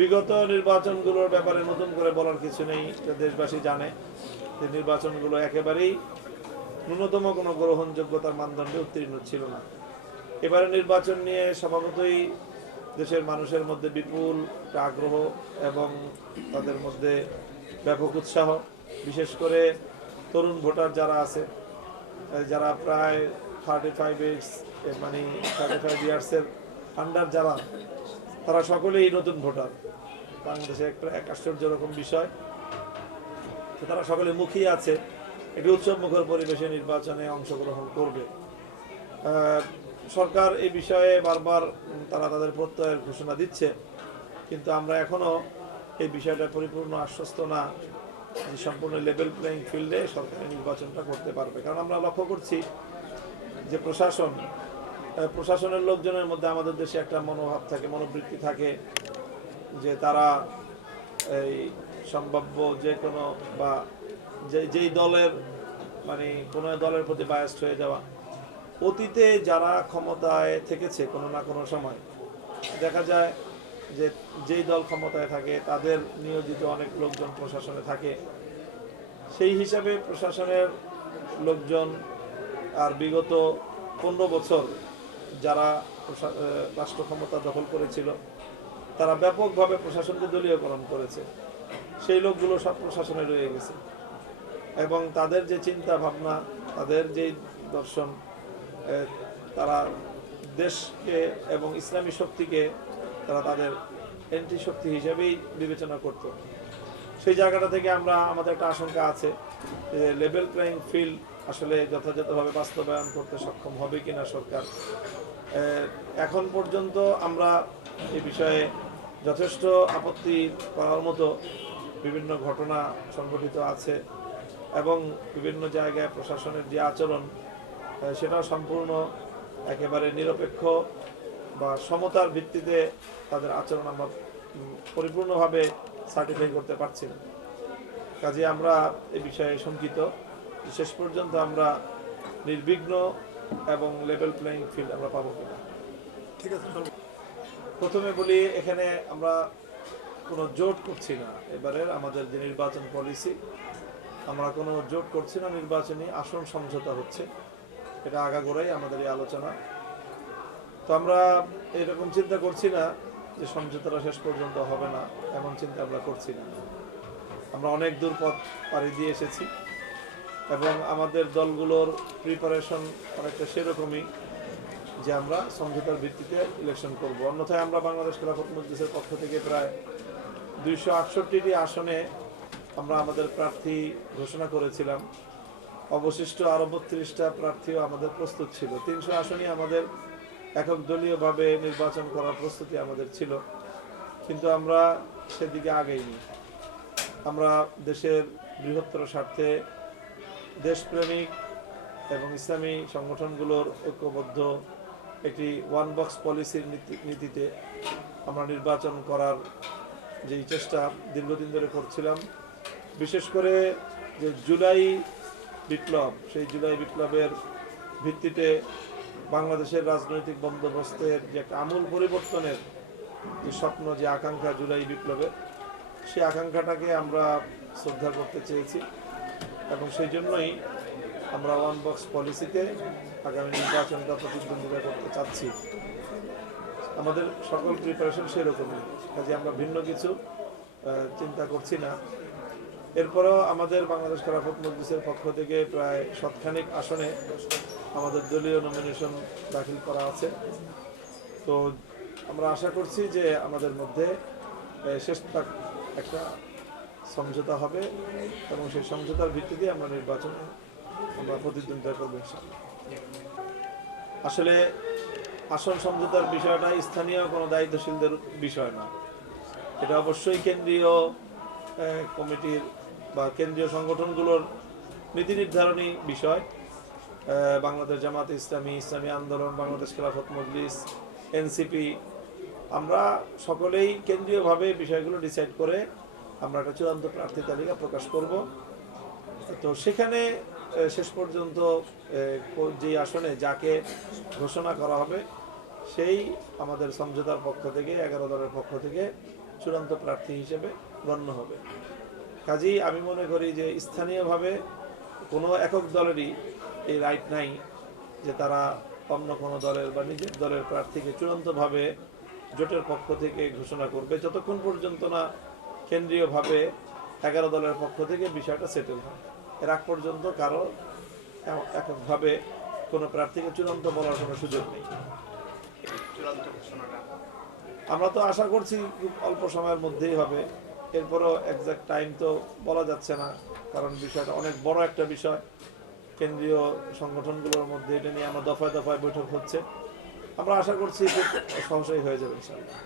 বিগত নির্বাচনগুলোর ব্যাপারে নতুন করে বলার কিছু নেই, দেশবাসী জানে যে নির্বাচনগুলো একেবারেই ন্যূনতম কোনো গ্রহণযোগ্যতার মানদণ্ডে উত্তীর্ণ ছিল না। এবারে নির্বাচন নিয়ে স্বভাবতই দেশের মানুষের মধ্যে বিপুল আগ্রহ এবং তাদের মধ্যে ব্যাপক উৎসাহ, বিশেষ করে তরুণ ভোটার যারা আছে, যারা প্রায় 35 ইয়ার্সের আন্ডার যারা, তারা সকলেই নতুন ভোটার। বাংলাদেশে একটা এক আশ্চর্য রকম বিষয়, তারা সকলে মুখিয়ে আছে একটি উৎসব মুখর পরিবেশে নির্বাচনে অংশগ্রহণ করবে। সরকার এই বিষয়ে বারবার তারা তাদের প্রত্যয়ের ঘোষণা দিচ্ছে, কিন্তু আমরা এখনো এই বিষয়টা পরিপূর্ণ আশ্বস্ত না যে সম্পূর্ণ লেভেল প্লেইং ফিল্ডে সরকার নির্বাচনটা করতে পারবে। কারণ আমরা লক্ষ্য করছি যে প্রশাসনের লোকজনের মধ্যে আমাদের দেশে একটা মনোভাব থাকে, মনোবৃত্তি থাকে যে তারা এই সম্ভাব্য যে কোনো বা যেই দলের কোনো দলের প্রতি বায়াস্ট হয়ে যাওয়া। অতীতে যারা ক্ষমতায় থেকেছে কোনো না কোনো সময় দেখা যায় যে যেই দল ক্ষমতায় থাকে তাদের নিয়োজিত অনেক লোকজন প্রশাসনে থাকে, সেই হিসাবে প্রশাসনের লোকজন আর বিগত 15 বছর যারা রাষ্ট্র ক্ষমতা দখল করেছিল তারা ব্যাপকভাবে প্রশাসনকে দলীয়করণ করেছে। সেই লোকগুলো সব প্রশাসনে রয়ে গেছে এবং তাদের যে চিন্তা ভাবনা, তাদের যে দর্শন, তারা দেশকে এবং ইসলামী শক্তিকে তারা তাদের এন্টি শক্তি হিসেবেই বিবেচনা করত। সেই জায়গাটা থেকে আমাদের একটা আশঙ্কা আছে যে লেভেল প্লেইং ফিল্ড আসলে যথাযথভাবে বাস্তবায়ন করতে সক্ষম হবে কিনা সরকার। এখন পর্যন্ত আমরা এই বিষয়ে যথেষ্ট আপত্তি করার মতো বিভিন্ন ঘটনা সংঘটিত আছে এবং বিভিন্ন জায়গায় প্রশাসনের যে আচরণ সেটাও সম্পূর্ণ একেবারে নিরপেক্ষ বা সমতার ভিত্তিতে তাদের আচরণ আমরা পরিপূর্ণভাবে সার্টিফাই করতে পারছি না। কাজে আমরা এই বিষয়ে শঙ্কিত শেষ পর্যন্ত আমরা নির্বিঘ্ন এবং লেভেল প্লেইং ফিল্ড আমরা পাবো কিনা। ঠিক আছে, প্রথমে বলি, এখানে আমরা কোনো জোট করছি না। এবারের আমাদের যে নির্বাচন পলিসি, আমরা কোনো জোট করছি না, নির্বাচনী আসন সমঝোতা হচ্ছে, এটা আগাগোড়াই আমাদের এই আলোচনা। তো আমরা এরকম চিন্তা করছি না যে সমঝোতাটা শেষ পর্যন্ত হবে না, এমন চিন্তা আমরা করছি না। আমরা অনেক দূর পথ পাড়ি দিয়ে এসেছি এবং আমাদের দলগুলোর প্রিপারেশন অনেকটা সেরকমই যে আমরা সমঝোতার ভিত্তিতে ইলেকশন করব। অন্যথায় আমরা বাংলাদেশ খেলাফত মজলিসের পক্ষ থেকে প্রায় 268টি আসনে আমরা আমাদের প্রার্থী ঘোষণা করেছিলাম। অবশিষ্ট আরো 32টা প্রার্থীও আমাদের প্রস্তুত ছিল। 300 আসনই আমাদের একক দলীয়ভাবে নির্বাচন করার প্রস্তুতি আমাদের ছিল, কিন্তু আমরা সেদিকে আগেইনি। আমরা দেশের বৃহত্তর স্বার্থে দেশপ্রেমিক এবং ইসলামী সংগঠনগুলোর ঐক্যবদ্ধ একটি ওয়ান বক্স পলিসির নীতিতে আমরা নির্বাচন করার যেই চেষ্টা দীর্ঘদিন ধরে করছিলাম। বিশেষ করে যে জুলাই বিপ্লব, সেই জুলাই বিপ্লবের ভিত্তিতে বাংলাদেশের রাজনৈতিক বন্দোবস্তের যে একটা আমূল পরিবর্তনের যে স্বপ্ন, যে আকাঙ্ক্ষা জুলাই বিপ্লবের, সেই আকাঙ্ক্ষাটাকে আমরা শ্রদ্ধা করতে চেয়েছি এবং সেই জন্যই আমরা ওয়ান বক্স পলিসিতে আগামী নির্বাচনটা প্রতিদ্বন্দ্বিতা করতে চাচ্ছি। আমাদের সকল প্রিপারেশন সেরকমই, কাজে আমরা ভিন্ন কিছু চিন্তা করছি না। এরপরও আমাদের বাংলাদেশ খেলাফত মজলিসের পক্ষ থেকে প্রায় 7খানিক আসনে আমাদের দলীয় নমিনেশন দাখিল করা আছে। তো আমরা আশা করছি যে আমাদের মধ্যে শেষ তক একটা সমঝোতা হবে এবং সেই সমঝোতার ভিত্তিতে আমরা নির্বাচনে আমরা প্রতিদ্বন্দ্বিতা করবো ইনশাআল্লাহ। আসলে আসন সমঝোতার বিষয়টা স্থানীয় কোনো দায়িত্বশীলদের বিষয় না, এটা অবশ্যই কেন্দ্রীয় কমিটির বা কেন্দ্রীয় সংগঠনগুলোর নীতি নির্ধারণী বিষয়। বাংলাদেশ জামাতে ইসলামী, ইসলামী আন্দোলন, বাংলাদেশ খেলাফত মজলিস, এনসিপি, আমরা সকলেই কেন্দ্রীয়ভাবে বিষয়গুলো ডিসাইড করে আমরা একটা চূড়ান্ত প্রার্থী তালিকা প্রকাশ করব। তো সেখানে শেষ পর্যন্ত যে আসনে যাকে ঘোষণা করা হবে সেই আমাদের সমঝোতার পক্ষ থেকে 11 দলের পক্ষ থেকে চূড়ান্ত প্রার্থী হিসেবে গণ্য হবে। কাজেই আমি মনে করি যে স্থানীয়ভাবে কোনো একক দলেরই এই রাইট নাই যে তারা অন্য কোনো দলের বা নিজের দলের প্রার্থীকে চূড়ান্তভাবে জোটের পক্ষ থেকে ঘোষণা করবে, যতক্ষণ পর্যন্ত না কেন্দ্রীয়ভাবে 11 দলের পক্ষ থেকে বিষয়টা সেটেল হয়। এর আগ পর্যন্ত কারো এককভাবে কোনো প্রার্থীকে চূড়ান্ত বলার কোনো সুযোগ নেই। চূড়ান্ত ঘোষণাটা আমরা তো আশা করছি খুব অল্প সময়ের মধ্যেই হবে। এরপরও এক্সাক্ট টাইম তো বলা যাচ্ছে না, কারণ বিষয়টা অনেক বড় একটা বিষয়। কেন্দ্রীয় সংগঠনগুলোর মধ্যে এটা নিয়ে আমরা দফায় দফায় বৈঠক হচ্ছে। আমরা আশা করছি খুব সহজেই হয়ে যাবে ইনশাআল্লাহ।